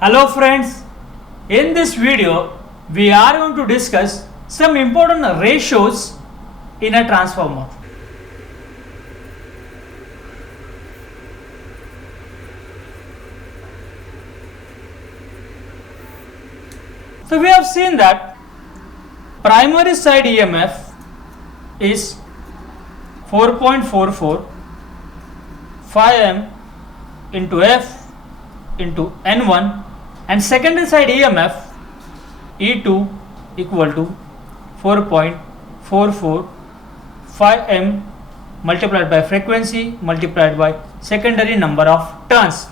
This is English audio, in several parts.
Hello friends, in this video we are going to discuss some important ratios in a transformer. So we have seen that primary side EMF is 4.44 5M into F into N1 and secondary side EMF E2 equal to 4.44 5M multiplied by frequency multiplied by secondary number of turns.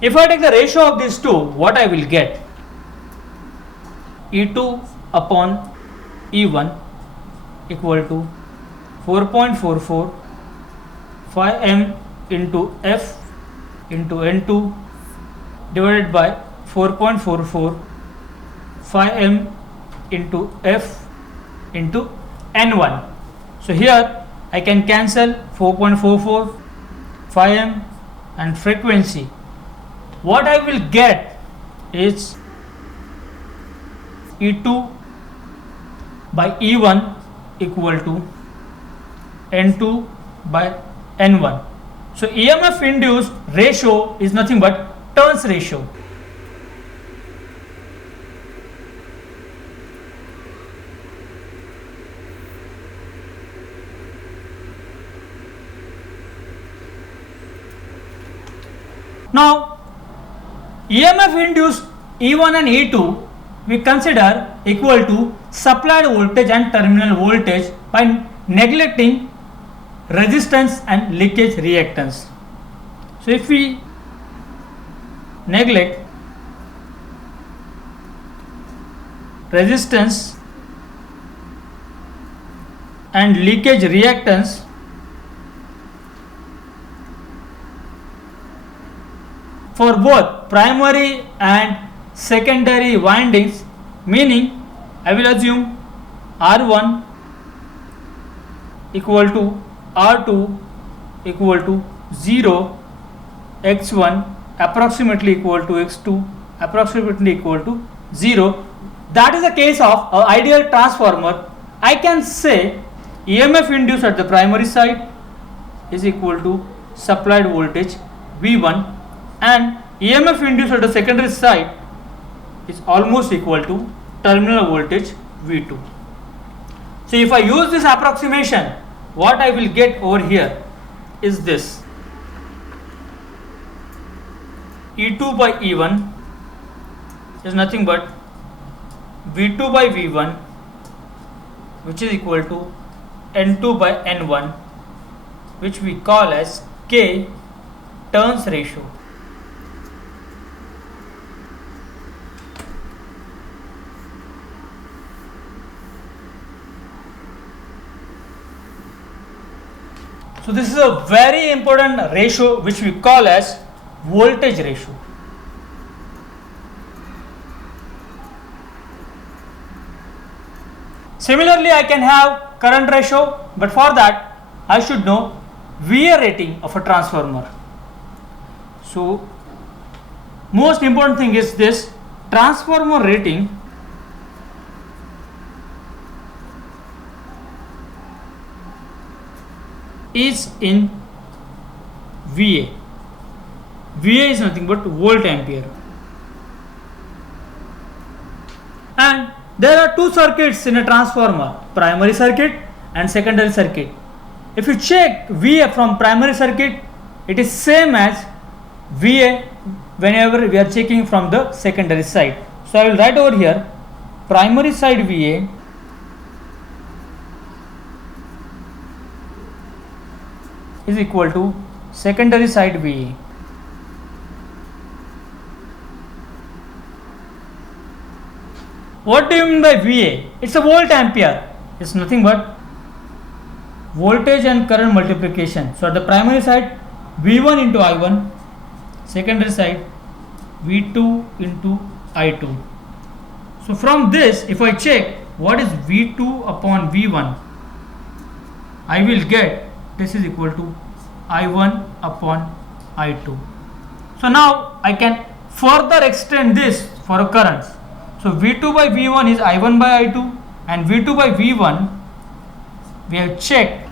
If I take the ratio of these two, what I will get? E2 upon E1 equal to 4.44 5M into F into N2 divided by 4.44 5M into F into N1. So here I can cancel 4.44 5M and frequency. What I will get is E2 by E1 equal to N2 by N1. So EMF induced ratio is nothing but turns ratio. Now EMF induced E1 and E2 we consider equal to supplied voltage and terminal voltage by neglecting resistance and leakage reactance. So if we neglect resistance and leakage reactance, for both primary and secondary windings, meaning I will assume R1 equal to R2 equal to 0, X1 approximately equal to X2 approximately equal to 0. That is the case of an ideal transformer. I can say EMF induced at the primary side is equal to supplied voltage V1 and EMF induced at the secondary side is almost equal to terminal voltage V2. So if I use this approximation, what I will get over here is this: E2 by E1 is nothing but V2 by V1, which is equal to N2 by N1, which we call as K turns ratio. So this is a very important ratio which we call as voltage ratio. Similarly, I can have current ratio, but for that I should know VA rating of a transformer. So most important thing is this: transformer rating is in VA. VA is nothing but volt ampere. And there are two circuits in a transformer: primary circuit and secondary circuit. If you check VA from primary circuit, it is same as VA whenever we are checking from the secondary side. So I will write over here primary side VA is equal to secondary side VA. What do you mean by VA? It's a volt ampere. It's nothing but voltage and current multiplication. So at the primary side V1 into I1, secondary side V2 into I2. So from this, if I check what is V2 upon V1, I will get this is equal to I1 upon I2. So now I can further extend this for a current. So V2 by V1 is I1 by I2, and V2 by V1 we have checked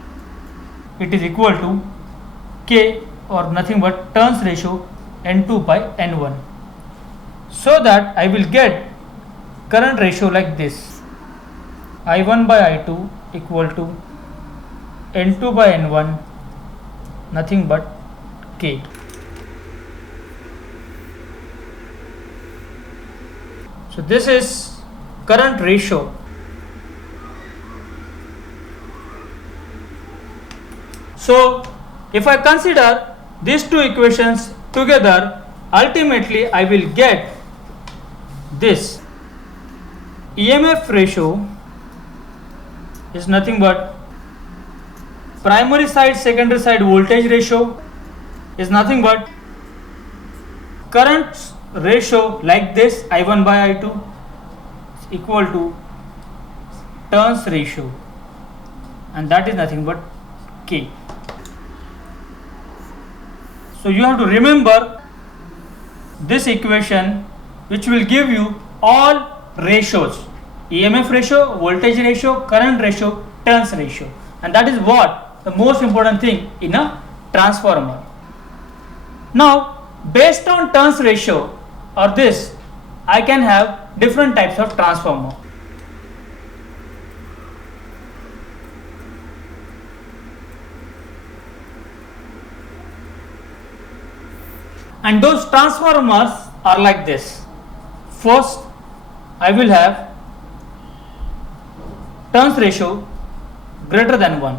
it is equal to K, or nothing but turns ratio N2 by N1. So that I will get current ratio like this: I1 by I2 equal to N2 by N1, nothing but K. So this is current ratio. So if I consider these two equations together, ultimately I will get this: EMF ratio is nothing but primary side secondary side voltage ratio is nothing but current ratio like this, I1 by I2 is equal to turns ratio, and that is nothing but K. So you have to remember this equation, which will give you all ratios: EMF ratio, voltage ratio, current ratio, turns ratio, and that is what the most important thing in a transformer. Now, based on turns ratio or this, I can have different types of transformer. And those transformers are like this. First, I will have turns ratio greater than 1.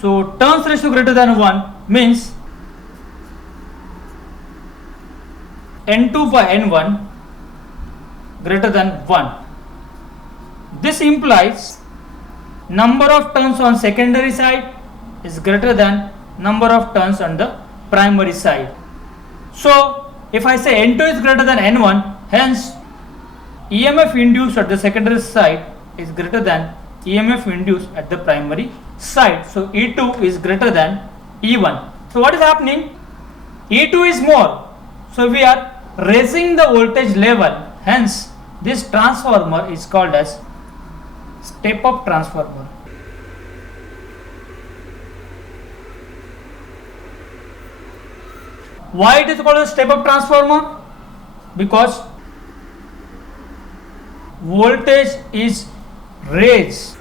So turns ratio greater than 1 means N2 by N1 greater than 1. This implies number of turns on secondary side is greater than number of turns on the primary side. So if I say N2 is greater than N1, hence EMF induced at the secondary side is greater than EMF induced at the primary side. So E2 is greater than E1. So what is happening? E2 is more. So we are raising the voltage level. Hence this transformer is called as step up transformer. Why it is called a step up transformer? Because voltage is raised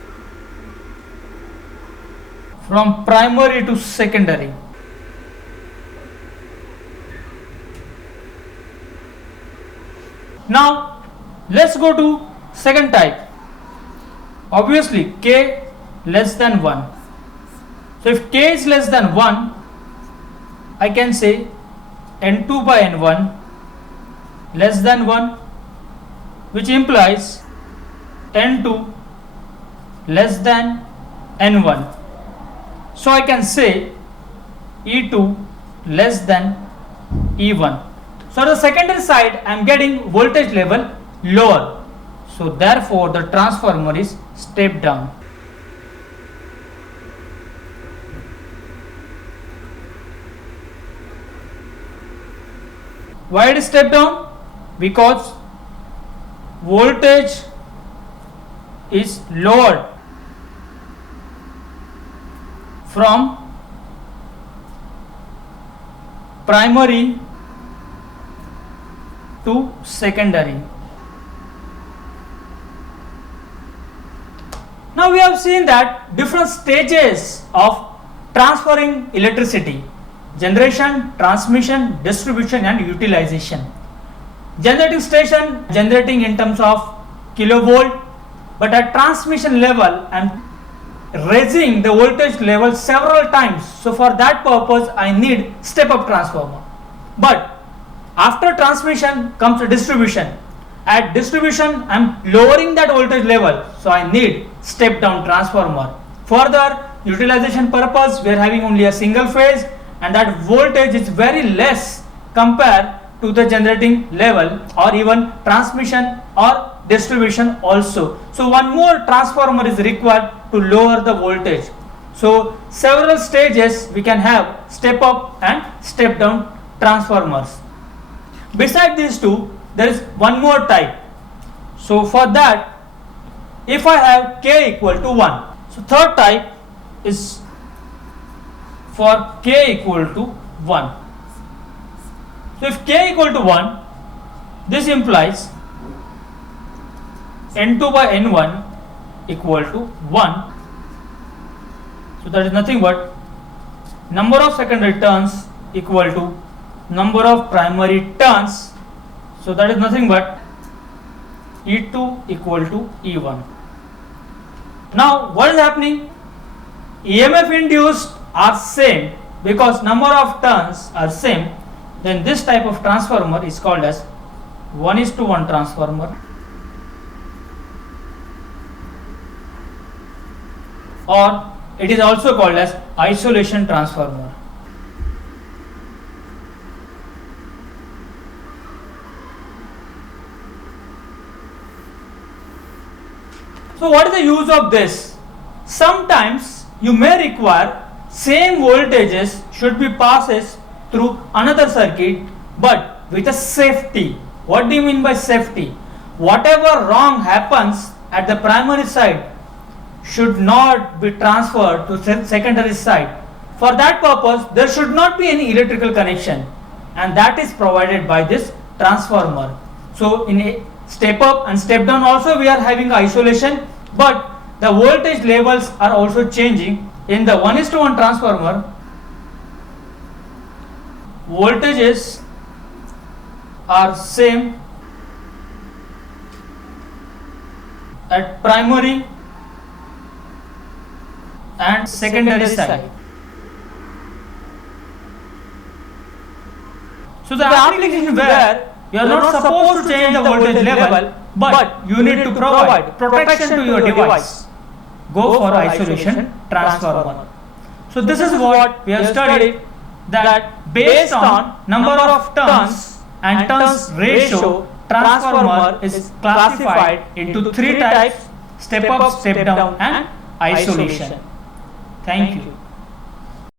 from primary to secondary. Now let's go to second type. Obviously K less than 1. So if K is less than 1, I can say N2 by N1 less than 1, which implies N2 less than N1. So I can say E2 less than E1. So on the secondary side I am getting voltage level lower. So therefore the transformer is step down. Why it is step down? Because voltage is lowered from primary to secondary. Now we have seen that different stages of transferring electricity: generation, transmission, distribution and utilization. Generating station generating in terms of kilovolt, but at transmission level I am raising the voltage level several times. So for that purpose I need step up transformer. But after transmission comes the distribution. At distribution I am lowering that voltage level, so I need step down transformer. Further utilization purpose we are having only a single phase, and that voltage is very less compared to the generating level or even transmission or distribution also. So one more transformer is required to lower the voltage. So several stages we can have step up and step down transformers. Beside these two, there is one more type. So for that, if I have k equal to 1, so third type is for k equal to 1. So if k equal to 1, this implies n2 by n1 equal to 1. So that is nothing but number of secondary turns equal to number of primary turns. So that is nothing but E2 equal to E1. Now what is happening? EMF induced are same because number of turns are same. Then this type of transformer is called as 1:1 transformer, or it is also called as isolation transformer. So what is the use of this? Sometimes you may require same voltages should be passes through another circuit, but with a safety. What do you mean by safety? Whatever wrong happens at the primary side should not be transferred to secondary side. For that purpose, there should not be any electrical connection, and that is provided by this transformer. So in a step up and step down also we are having isolation, but the voltage levels are also changing. In the 1:1 transformer, voltages are same at primary and secondary side. So the application where you are not supposed to change the voltage level, but you need to provide protection to your device, go for isolation transformer. So this is what we have studied, that based on number of turns and turns ratio, transformer is classified into three types: step up, step down and isolation. Thank you.